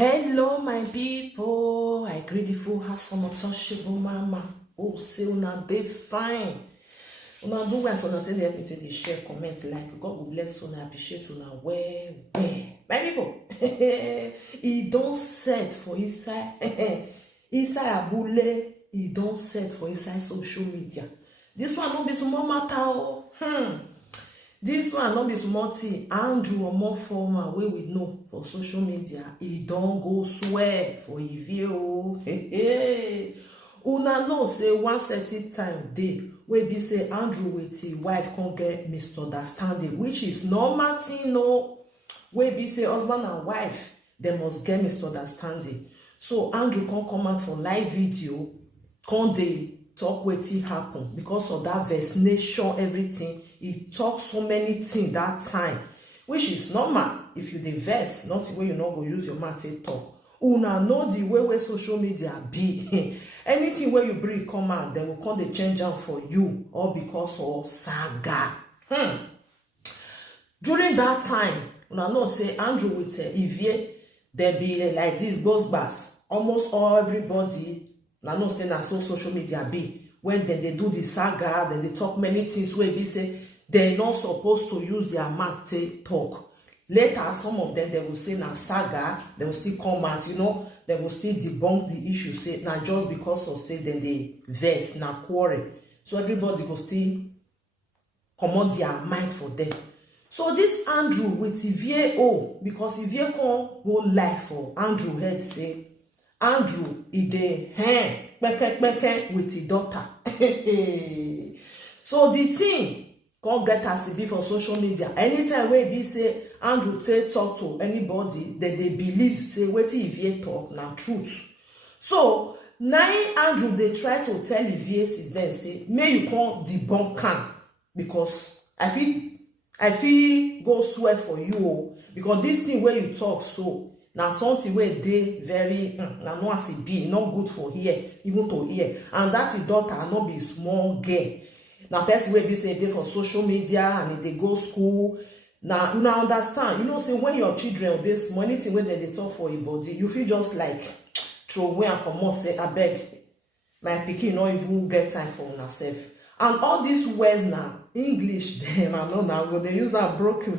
Hello, my people. I greet the full house from untouchable mama. Oh, say una dey fine. Una do well, so una tell help me to dey share, comment, like. God will bless una, appreciate una well. My people, he don't set for inside inside abule. He don't set for inside social media. This one no be small matter. Oh. This one no be small thing. Andrew Omofuma, wey we know for social media, he don't go swear for Ivie. Una know say one certain time dey wey be say Andrew with his wife can't get misunderstanding, which is normal thing. No, wey be say husband and wife they must get misunderstanding. So Andrew can't come out for live video, can't they talk wetin happen because of that vaccination, everything. He talk so many things that time, which is normal. If you dey vex, not the way you not go use your mouth to talk. Una know the way where social media be. Anything where you bring come out, they will come dey change am for you, all because of saga. During that time, una know say Andrew with Ivie, they be like this goes bars. Almost all everybody. Now no say na so social media be. When they do the saga, then they talk many things where they say they're not supposed to use their mouth to talk. Later, some of them they will say na saga, they will still come out, they will still debunk the issue, say now just because of say then they verse na quarrel. So everybody will still come on their mind for them. So this Andrew with Ivie, because Ivie can't go live for Andrew head say Andrew, he dey with his daughter. So the thing can't get as be for social media. Anytime where be say Andrew talk to anybody, that they believe say wetin Ivie talk na truth. So now Andrew they try to tell Ivie since then say may you can't debunk am because I feel go swear for you because this thing where you talk so. Now something where they very now no as it be not good for here even to hear, and that is daughter not be small girl. Now person where be say they for social media and if they go school. Now you now understand, say when your children dey small, anything where they talk for a body, you feel just like throw away and come on say I beg my pikin not even get time for yourself. And all these words now English them I know now when they use that broken.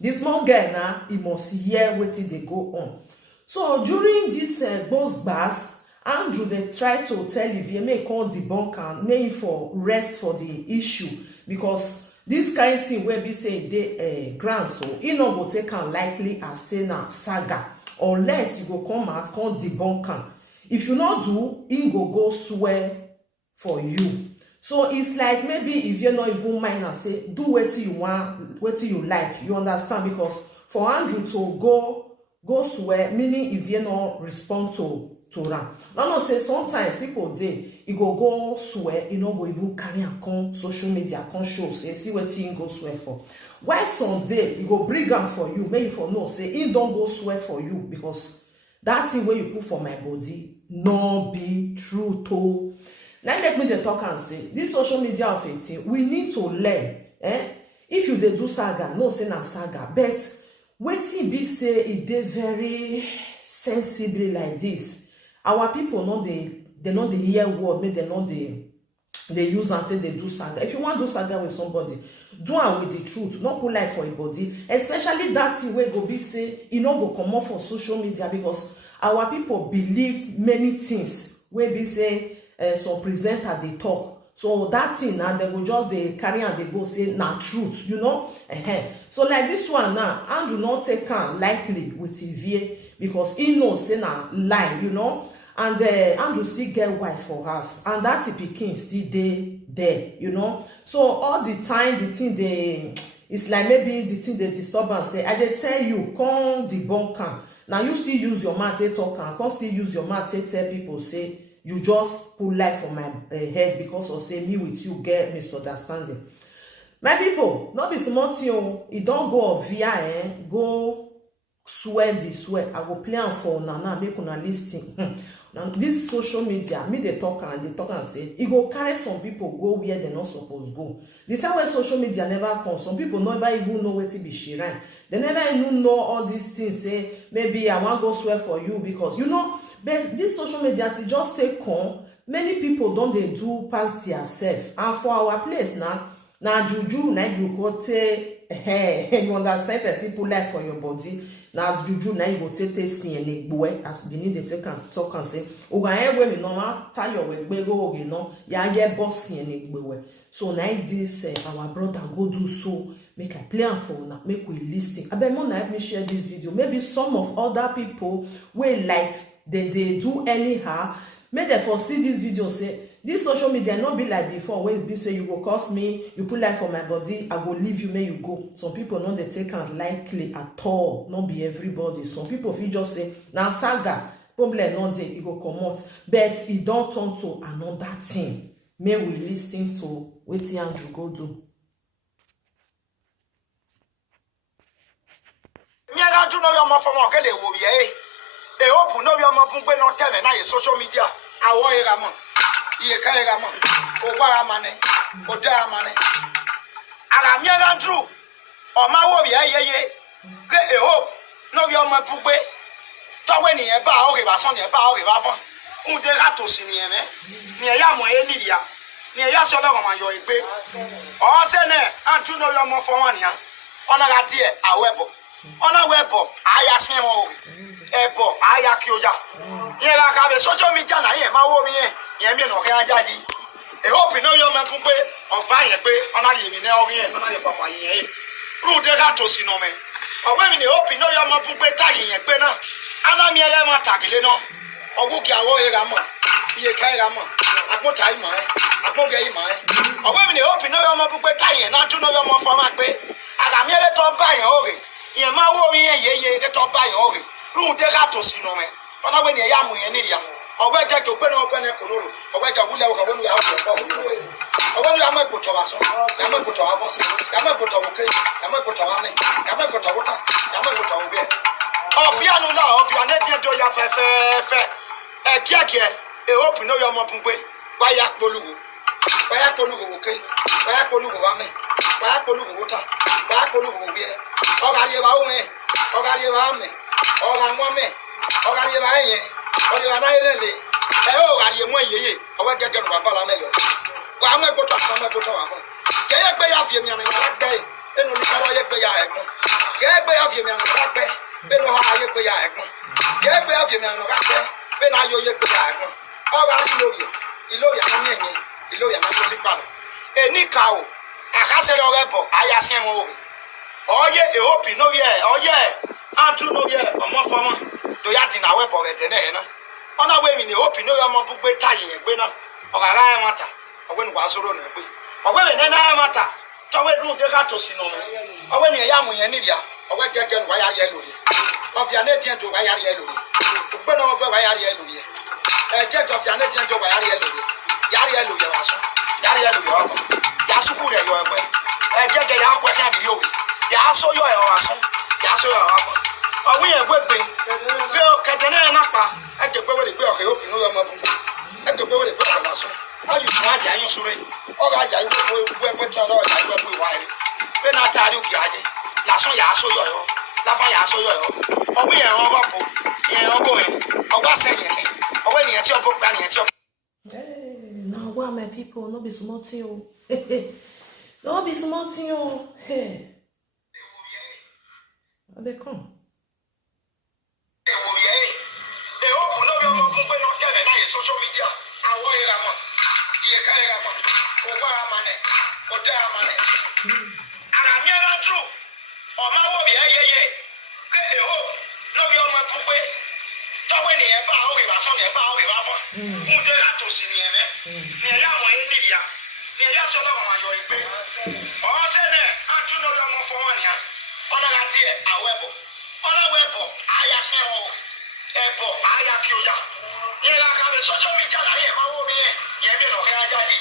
This small guy now, he must hear what they go on. So during this boss bass, Andrew they try to tell Ivie may call debunk and may for rest for the issue because this kind of thing where we say they grant so he not go take am likely as say na saga unless you go come out call debunk am. If you not do, he go swear for you. So it's like maybe if you're not even mind and say do what you want, what you like, you understand? Because for Andrew to go swear, meaning if you not respond to them. Now say sometimes people he go swear, go even carry and come social media, come show say see what he go swear for. Why someday he go bring am for you, maybe for no say he don't go swear for you because that thing where you put for my body no be true to. Now let me talk and say this social media of 18, we need to learn. If you dey do saga, no say na saga, but wetin be say it dey very sensibly like this. Our people they know they hear word, make they know they use until they do saga. If you want to do saga with somebody, do it with the truth, not put life for a body, especially that thing where go be say no go come off for social media because our people believe many things where be say some presenter they talk. So that thing now they will just they carry and they go say na truth, So like this one now, Andrew not take am likely with Ivie because he knows say na lie, and Andrew still get wife for us, and that pikin still there, So all the time the thing it's like maybe the thing they disturb and say I dey tell you come debunk am. Now you still use your mouth to talk and come still use your mouth to tell people say you just put life on my head because of say me with you get misunderstanding. My people, not be small thing. It don't go Ovia, go swear this swear. I go play am for now make una listen. Now this social media, me they talk and say it go carry some people go where they not supposed go. The time when social media never come, some people never even know where to be shirin. They never even know all these things. Say maybe I want go swear for you because you know. But this social media, it just take on. Many people don't they do pass their self. And for our place now Juju, now you go take, you understand, person put life for your body. Now Juju, now you go take see any boy as you need to take and talk and say, oh, I will no tell your way go, you know, yeah, boss any boy. So now this our brother go do so. Make I play for now, make we listen. I bet more let me share this video. Maybe some of other people will like they do anyhow. Make them for see this video say this social media not be like before where it be say you go cost me, you put life for my body, I go leave you, may you go. Some people not they take it lightly at all, not be everybody. Some people feel just say now saga problem not dey you go come out, but it don't turn to another thing. May we listen to what Andrew go do. Juju no your Omofuma gele Ovia. E open no your Omofuma no tell me na social media. Awo Iramon. Iye ka Iramon. Ogwara mane. Oda mane. Ara mi Andrew. O ma wo Ovia ye. Ge e hope no your Omofuma. To we ni e ba o re ba son e ba o re ba fon. Un de ra to si ni e me. Ni e ya mo e ni dia. Ni e ya so lo ma yo igbe. O se ne Andrew no your Omofuma ni an. Ona ga die awebo. Ona webo aya senwo ebo aya kioja yen la ka be social media na yen ma wo mi yen mi no kan ajaji e hope no yo me fun pe o fa yen pe ona le mi ne o yen ona le papa yen ru de ga to si no me o we mi ne hope no yo me fun pe ta yen pe na ana mi ele ma tagile no ogu ki awo e ga mo iye kai ga mo apo tai mo apo ge mo o we mi ne hope no yo me fun pe ta yen na tu no yo mo fo ma pe aga mi ele to ba yen o re ye ma wo ye ke to ba yo re ru de ga to si no me ona we ni ya mu ye ni dia o we je ke pe no pe ne ko ro o we ja wule o ka wonu ya ko o we ya ma ko to ba so ya ma ko to ba ya ma ko to ke ya ma ko to ba me ya ma ko to ta ya ma ko to be o fi anu la o fi ane die do ya fe e kia e open no yo mo pumpe wa ya polugo ke wa ya polugo wa me wa ya polugo ta wa ya polugo be Ogari ba o me ogari ba me oga mo me ogari ba yen ori ba na ilele e ogari mo yeye o we gege no ba la me yo wa mo ko to so mo ko to wa fun ke ye gbe ya fi mi an la gbe enu ni ko ye gbe ya egun ke gbe ya fi mi an la gbe be no ha ye gbe ya egun ke gbe ya fi mi an la gbe be na yo ye gbe ya egun ogari iloye na mi yen iloye na ko si pa lo eni ka o akase lo rebo aya sin mo o oye e hope no ye oye Andrew no ye Omofuma do ya di na we bo re na ona we mi ni hope no ye mo bugbe tayin egbe na ogara e mata ogwe ni wasoro na egbe ogwe le na mata to we ru de ga to si no ogwe ni ya mu yen ni dia ogwe gege no wa ya ye lori Ovia na dien to wa ya ye lori ogbe no ogwe wa ya ye lori e gege Ovia na dien to wa ya ye lori waso ya ye lori o ya suku re yo egbe e gege ya kwa kan bi yo ya so yo e o aso ya so yo o afo o wi egbe bi o kedene na pa e je pe we le pe o ke o pinu yo mo bu e je pe we le pe o aso ayu tun aja yin sure o ga aja yin we tun do aja we bu wa ri pe na tari o ki aje la so ya so yo la fa ya so yo o wi e o ro po e o go e o wa se yin o we ni e ti o bo pa ni e ti o now why my people no be small thing o no be small thing o hey they come. Social media, I want you to you carry a man, or what a man, or damn man. And I'm not true. Or my way, get a hope, no, you're my pumpe. Don't win here, bow, we was on a bow, we were who do that to see me, near Yamo India, near Yasoma, your egg. Or say, I do know your more for 1 year. On a dear, a webo. On a webo, I ask you. Ebo aya kioja ye la ka be social media na ye ma wo mi ye mi no ka jadi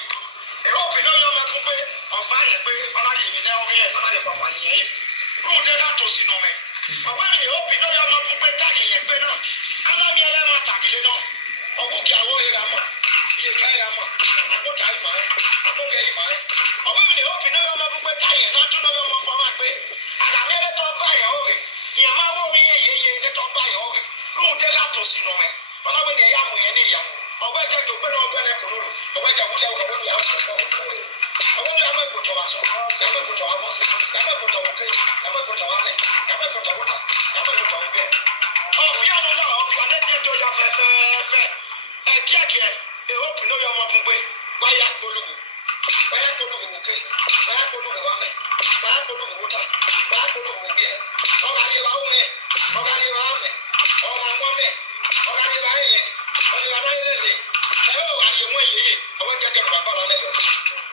e o bi no yo me kumpe o fa ye pe ona ye mi na o ye ona ye papa ni ye ru de da to si no me o wa ni o bi no yo buy your room, they got to see no man. But I when they are with any young. I went to put on when I put on. I went to put on when I put on. I went to put on us. I went to put on. I went to put on. I went to put on. I went to put on. I went to put on. Oh, we are now. We are not yet to your fair. A jacket. They open no your mouth way. Why are you looking? Why are you looking? Okay. Why are you looking? Why are you looking? Why are you looking? Oh, I live out there. Oh, I live out there. Oh, my mommy. Oh, I live out here. Oh, you are not ready. Oh, I live where you are. I went to get my parliament.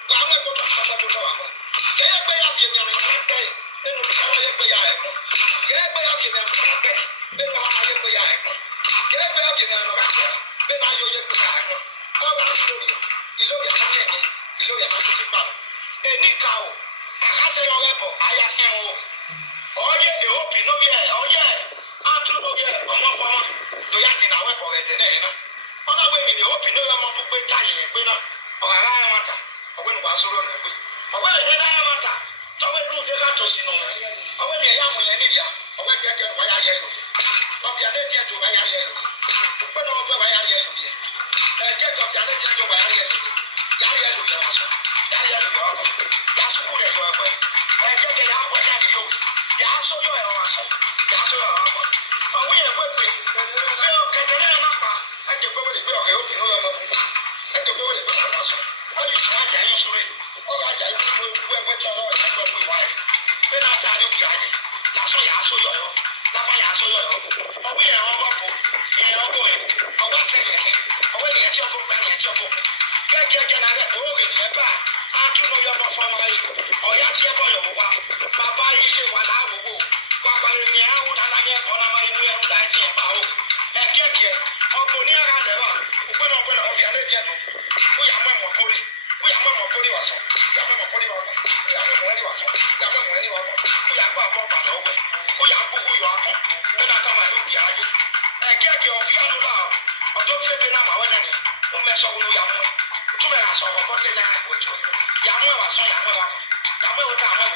I'm going to talk about the power. Get a way of your young man. They don't know how you pay your apple. Get a way of your young man. They don't know how you pay your apple. Get a way of your young man. They know how you pay your apple. Oh, I'm sorry. You know your hand. You know your hand. A Nico. I say your apple. I ask him. Oh, yeah, the hope you know. Oh, yeah. I'm true. Oh, yeah. Omofuma. Do you think I went for it? Other women, you hope you know your mom to pay time. Or I matter. Or when was so long. Or when I matter. So when you get out to see no man. Or when you're young with an idiot. Or when you get why I yell. Of your dead yet to why I yell. Put over why I yell. Get off your dead yet to why I yell. Yell, your husband. Yell, your husband. That's who they were. And get out where I go. Yeah, so you're a husband. That's all. Oh, we are whipping. We'll get an number. I can go with the bill. I hope you know your mother. I can go with the bill. How you try to answer it? Oh, I got you. We're with your Lord. I go with wine. Then I tell you, that's why I saw you. That's why I saw you. Oh, we are all up. Yeah, I'm going. Oh, what's it? Oh, when you're your book, man, you're your book. Get another book in your back. I don't know your book for my. Oh, that's your boy. Papa, you say, well, I will go. Papa, you know, and I get one of my way of dancing about. And get here. Oh, Pony, I got the one. When I'm going to be a legend. We are more Pony. We are more Pony was. We are more Pony was. We are more Pony was. We are more Pony was. We are more Pony was. We are who you are. When I come and look behind you. And get your piano now. Or don't flip it now, when any. Who mess up with you? Two men are so about it now. Yamu was so Yamu. Yamu was a man.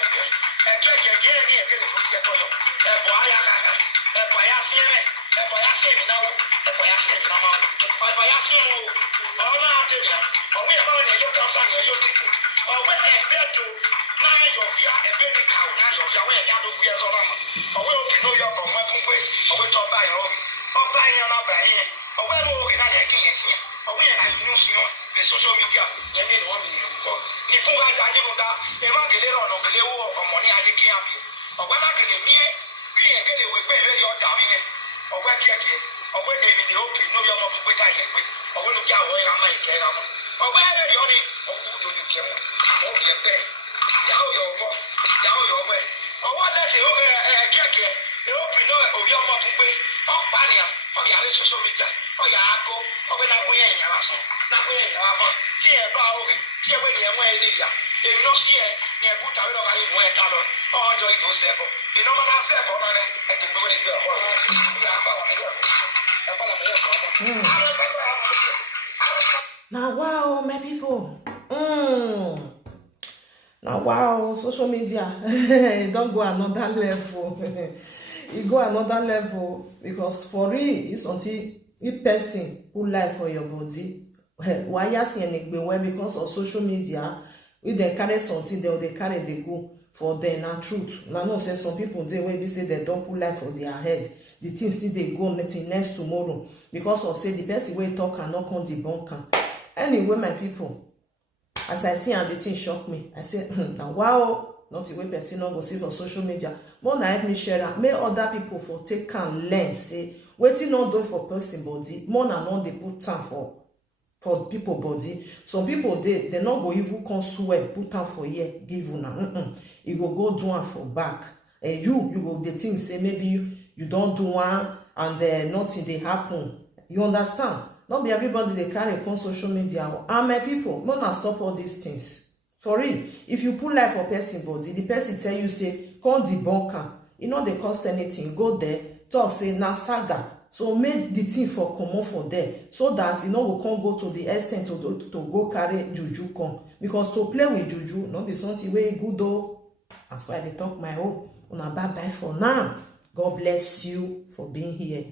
And check again and get a good step on you. A boy, a boy, I see it. A boy, I see it now. A boy, I see it now. A boy, I see it. Oh, no, I tell you. Oh, we are going to look outside your people. Oh, we're a bed to nine of you, a baby cow, nine of you, where you have to be as well. Oh, we'll know your from my place. Oh, we'll talk by your own. Oh, by your number here. Oh, where we're going to get here. Oh, we are using the social media. You mean one minute. If you guys are giving that, they want to get on the level of money I can't be. Or when I get a near, we ain't getting away very your darling. Or when you get or when they will be open, no, you're not with I with. Or when you get away, I might care. Or where are you only? Or who do you care? Don't get there. Yow your way. Or what does it get? They open or your mouth way. Oh, Bania. Oh, yeah, social media. Oh, yeah, go. Oh, when I'm wearing your ass. Not wearing your ass. See a bow. See when you're wearing it. If you don't see it, you're good. I don't know how you wear color. Oh, do it yourself. You know what I said? Oh, I can do it. We are Now, wow, my people. Now, wow, social media. Don't go another level. You go another level because for real, it's until if person put life for your body. Why you seeing it because of social media? If they carry something, they carry they go for them. Now, truth. Now, no say some people they when they say they don't put life for their head. The things still they go meeting next tomorrow because of say the person will talk and not come debunk. Anyway, my people, as I see everything shock me. I say, now wow, not the way person not go see for social media. More than help me share that. Make other people for take and learn. Say, waiting not do for person body. More than not they put time for people body. Some people they not go even come swear put time for year give you now. You go do one for back. And you go the thing say maybe you don't do one and nothing they happen. You understand? Not be everybody they carry on social media. And my people, not stop all these things. For real, if you put life for person body, the person tell you say, come debunk am. You know they cost anything. Go there, talk say na saga. So make the thing for come for there, so that you know we can't go to the extent to go carry Juju come. Because to play with Juju, not be something way good though. That's why they talk my own. Una bye bye for now. God bless you for being here.